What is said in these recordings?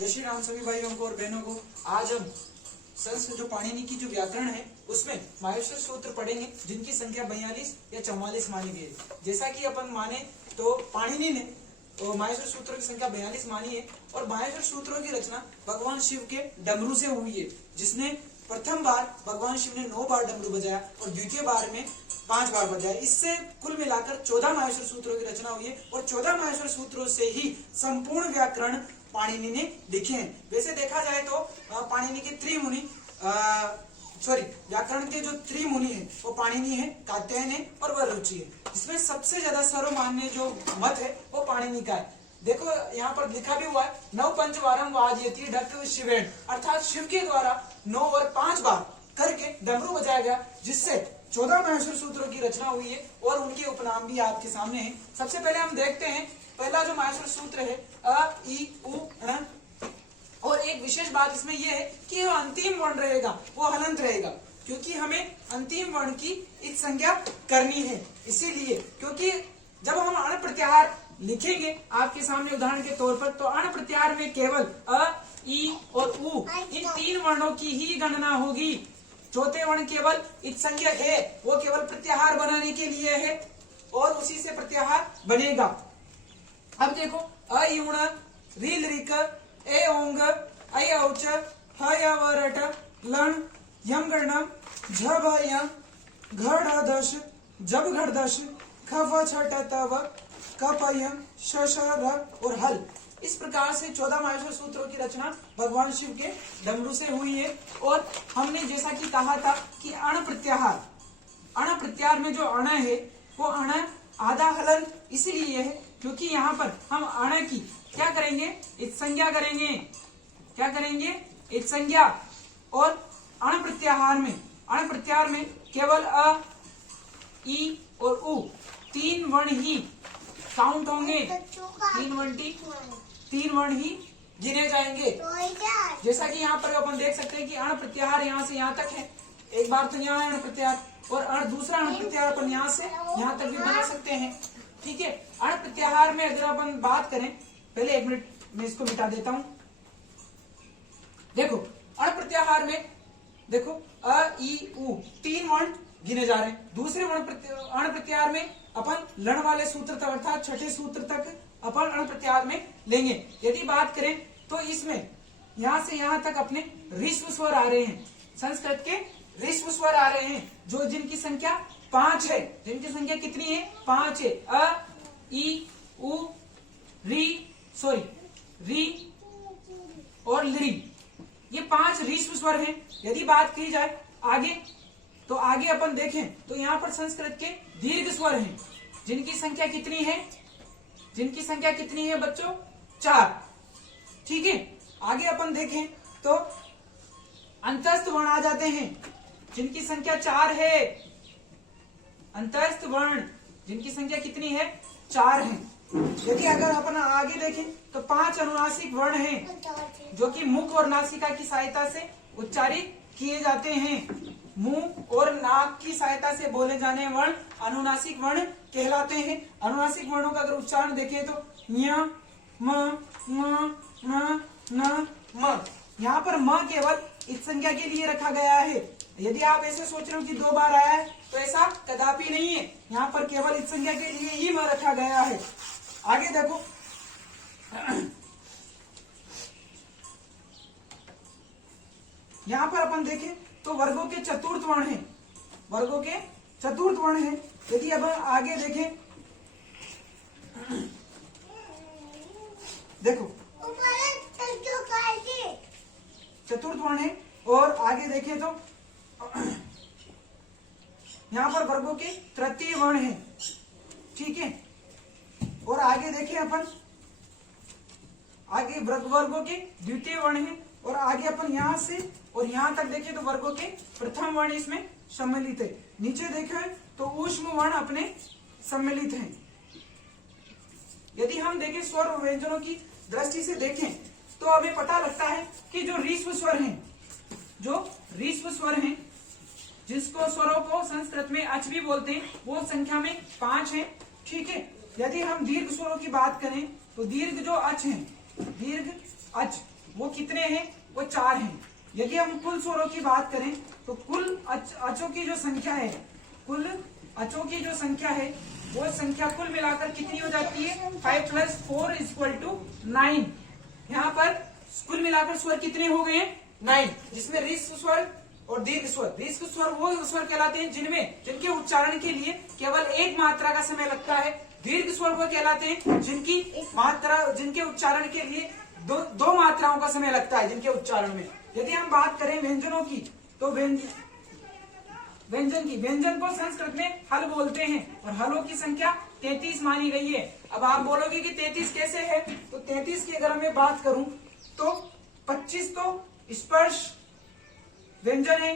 जय श्री राम सभी भाइयों को और बहनों को। आज हम संस्कृत जो पाणिनि की जो व्याकरण है उसमें माहेश्वर सूत्र पढ़ेंगे जिनकी संख्या 42 या 44 मानी गई है। जैसा कि अपन माने तो पाणिनि ने तो माहेश्वर सूत्रों की संख्या 42 मानी है और माहेश्वर सूत्रों की रचना भगवान शिव के डमरू से हुई है, जिसने प्रथम बार भगवान शिव ने 9 बार डमरू बजाया और द्वितीय बार में 5 बार बजाया। इससे कुल मिलाकर 14 माहेश्वर सूत्रों की रचना हुई है और 14 माहेश्वर सूत्रों से ही संपूर्ण व्याकरण पाणिनि ने लिखे हैं। वैसे देखा जाए तो पाणिनि के त्रिमुनि व्याकरण के जो त्रिमुनि है वो पाणिनि है, कात्यायन है और वररुचि है। इसमें सबसे ज्यादा सर्वमान्य जो मत है वो पाणिनि का है। देखो यहाँ पर लिखा भी हुआ है, 9 पंचवारम वाजयति ढक्क शिवेण, अर्थात शिव के द्वारा 9 और 5 बार करके डमरू बजाया गया, जिससे 14 माहेश्वर सूत्रों की रचना हुई है और उनके उपनाम भी आपके सामने हैं। सबसे पहले हम देखते हैं पहला जो माहेश्वर सूत्र है अ इ उ ण, और एक विशेष बात इसमें यह है कि जो अंतिम वर्ण रहेगा वो हलंत रहेगा, क्योंकि हमें अंतिम वर्ण की एक संज्ञा करनी है। इसीलिए क्योंकि जब हम अण प्रत्याहार लिखेंगे आपके सामने उदाहरण के तौर पर, तो अण प्रत्याहार में केवल अ इ और उ इन 3 वर्णों की ही गणना होगी। चौथे वर्ण केवल इत्संज्ञक है, वो केवल प्रत्याहार बनाने के लिए है और उसी से प्रत्याहार बनेगा। अब देखो अयुण रील रिक ए ओंग ऐ औच ह य व रट लण यम गणम झ भ य घड़ दश जब घड़ दश ख फ छ ट त व क प य श श र और हल। इस प्रकार से 14 माहेश्वर सूत्रों की रचना भगवान शिव के डमरू से हुई है। और हमने जैसा कि कहा था कि अण प्रत्याहार में जो अण है वो अण आधा हलंत इसीलिए है क्योंकि यहाँ पर हम अण की क्या करेंगे, इत्संज्ञा करेंगे। क्या करेंगे, इत्संज्ञा। और अण प्रत्याहार में केवल अ इ और उ 3 वर्ण ही काउंट होंगे, 3 वर्ण ही गिने जाएंगे। जैसा कि यहाँ पर अपन देख सकते हैं कि अण प्रत्याहार यहाँ से यहाँ तक है, एक बार तो यहाँ है अण प्रत्याहार और दूसरा अण प्रत्याहार अपन यहाँ से यहाँ तक भी बना सकते हैं। ठीक है, अण प्रत्याहार में अगर अपन बात करें, पहले 1 मिनट में इसको मिटा देता हूं। देखो अण प्रत्याहार में देखो अ इ उ 3 वर्ण गिने जा रहे हैं। दूसरे अण प्रत्याहार में अपन लण वाले सूत्र तक अर्थात छठे सूत्र तक अपन अण प्रत्याहार में लेंगे। यदि बात करें तो इसमें यहाँ से यहाँ तक अपने ऋस्व स्वर आ रहे हैं, संस्कृत के ऋस्व स्वर आ रहे हैं जो जिनकी संख्या 5 है। जिनकी संख्या कितनी है, 5 है। अ इ उ री और लृ, ये 5 ऋस्व स्वर हैं। यदि बात की जाए आगे तो आगे अपन देखें तो यहाँ पर संस्कृत के दीर्घ स्वर हैं जिनकी संख्या कितनी है, बच्चों, 4। ठीक है, आगे अपन देखें तो अंतस्थ वर्ण आ जाते हैं जिनकी संख्या 4 है। अंतस्थ वर्ण जिनकी संख्या कितनी है, 4 है। यदि अगर अपन आगे देखें तो 5 अनुनासिक वर्ण हैं जो कि मुख और नासिका की सहायता से उच्चारित किए जाते हैं। मुंह और नाक की सहायता से बोले जाने वर्ण अनुनासिक वर्ण कहलाते हैं। अनुनासिक वर्णों का अगर उच्चारण देखें तो न्य, म, न, न, म। यहाँ पर म केवल इस संज्ञा के लिए रखा गया है। यदि आप ऐसे सोच रहे हो कि 2 बार आया है तो ऐसा कदापि नहीं है, यहाँ पर केवल इस संज्ञा के लिए ही म रखा गया है। आगे देखो यहाँ पर अपन देखें तो वर्गों के चतुर्थ वर्ण हैं। यदि अब आगे देखें, देखो चतुर्थ वर्ण है और आगे देखें तो यहाँ पर वर्गों के तृतीय वर्ण है। ठीक है, और आगे देखें अपन आगे वर्गों के द्वितीय वर्ण है और आगे अपन यहाँ से और यहाँ तक देखें तो वर्गों के प्रथम वर्ण इसमें सम्मिलित है। नीचे देखें तो ऊष्म वर्ण अपने सम्मिलित हैं। यदि हम देखें स्वर और व्यंजनों की दृष्टि से देखें तो हमें पता लगता है कि जो ऋस्व स्वर हैं, जिसको स्वरों को संस्कृत में अच भी बोलते हैं, वो संख्या में 5 है। ठीक है, यदि हम दीर्घ स्वरों की बात करें तो दीर्घ जो अच हैं, दीर्घ अच कितने हैं, वो 4 हैं। यदि हम कुल स्वरों की बात करें तो कुल अचों की जो संख्या है, कुल अचों की जो संख्या है वो संख्या कुल मिलाकर कितनी हो जाती है, 5 + 4 = 9। यहाँ पर कुल मिलाकर स्वर कितने हो गए हैं, 9, जिसमें ह्रस्व स्वर और दीर्घ स्वर। ह्रस्व स्वर वो स्वर कहलाते हैं जिनके उच्चारण के लिए केवल एक मात्रा का समय लगता है। दीर्घ स्वर वो कहलाते हैं जिनके उच्चारण के लिए दो मात्राओं का समय लगता है जिनके उच्चारण में। यदि हम बात करें व्यंजनों की तो व्यंजन को संस्कृत में हल बोलते हैं और हलों की संख्या 33 मानी गई है। अब आप बोलोगे कि 33 कैसे है, तो 33 की अगर मैं बात करूं तो 25 तो स्पर्श व्यंजन है,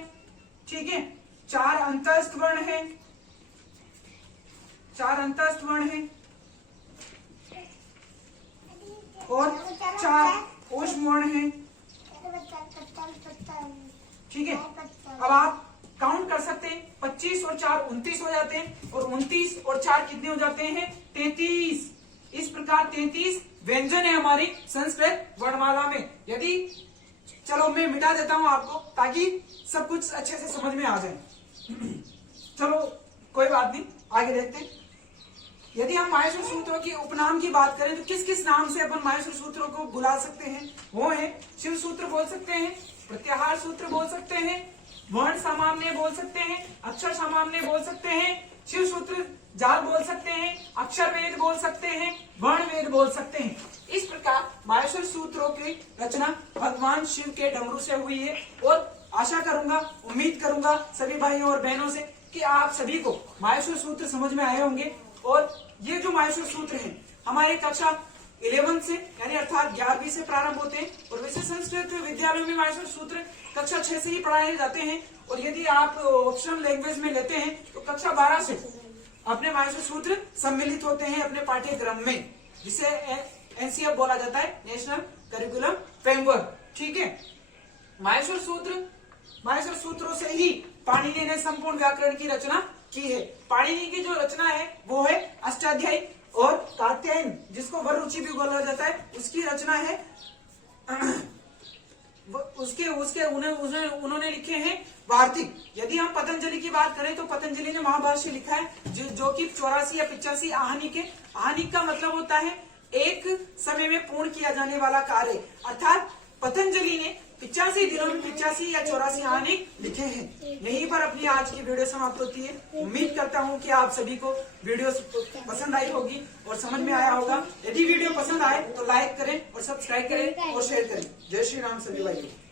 ठीक है, 4 अंतस्थ वर्ण है, 4 अंतस्थ वर्ण है और 4 ऊष्म वर्ण है, ठीक है। अब आप काउंट कर सकते हैं, 25 और 4 29 हो जाते हैं और 29 और 4 कितने हो जाते हैं, 33। इस प्रकार 33 व्यंजन है हमारी संस्कृत वर्णमाला में। यदि चलो मैं मिटा देता हूं आपको ताकि सब कुछ अच्छे से समझ में आ जाए। चलो कोई बात नहीं, आगे देखते हैं। यदि हम माहेश्वर सूत्रों की उपनाम की बात करें तो किस किस नाम से अपन माहेश्वर सूत्रों को बुला सकते हैं, वो है शिव सूत्र बोल सकते हैं, प्रत्याहार सूत्र बोल सकते हैं, वर्ण सामान्य बोल सकते हैं, अक्षर सामान्य बोल सकते हैं, शिव सूत्र जाल बोल सकते हैं, अक्षर वेद बोल सकते हैं, वर्ण वेद बोल सकते हैं। इस प्रकार माहेश्वर सूत्रों की रचना भगवान शिव के डमरू से हुई है और आशा करूंगा, उम्मीद करूंगा सभी भाइयों और बहनों से कि आप सभी को माहेश्वर सूत्र समझ में आए होंगे। और ये जो माहेश्वर सूत्र हैं हमारे कक्षा 11 से यानी अर्थात 11वीं से प्रारंभ होते हैं और वैसे संस्कृत विद्यालयों में माहेश्वर सूत्र कक्षा 6 से ही पढ़ाए जाते हैं। और यदि आप ऑप्शनल लैंग्वेज में लेते हैं तो कक्षा 12 से अपने माहेश्वर सूत्र सम्मिलित होते हैं अपने पाठ्यक्रम में, जिसे एनसीएफ बोला जाता है, नेशनल करिकुलम फ्रेमवर्क, ठीक है। माहेश्वर सूत्रों से ही पाणिनि ने संपूर्ण व्याकरण की रचना की है। पाणिनि की जो रचना है वो है अष्टाध्यायी और कात्यायन, जिसको वररुचि भी बोला जाता है, उसकी रचना है। उन्होंने लिखे हैं वार्तिक। यदि हम पतंजलि की बात करें तो पतंजलि ने महाभाष्य लिखा है जो कि 84 या 85 आहनिक है। आहनिक का मतलब होता है एक समय में पूर्ण किया जाने वाला कार्य, अर्थात पतंजलि ने 85 दिनों में 85 या 84 आहनिक लिखे हैं। यहीं पर अपनी आज की वीडियो समाप्त होती है। उम्मीद करता हूं कि आप सभी को वीडियो पसंद आई होगी और समझ में आया होगा। यदि वीडियो पसंद आए तो लाइक करें और सब्सक्राइब करें और शेयर करें। जय श्री राम सभी भाइयों।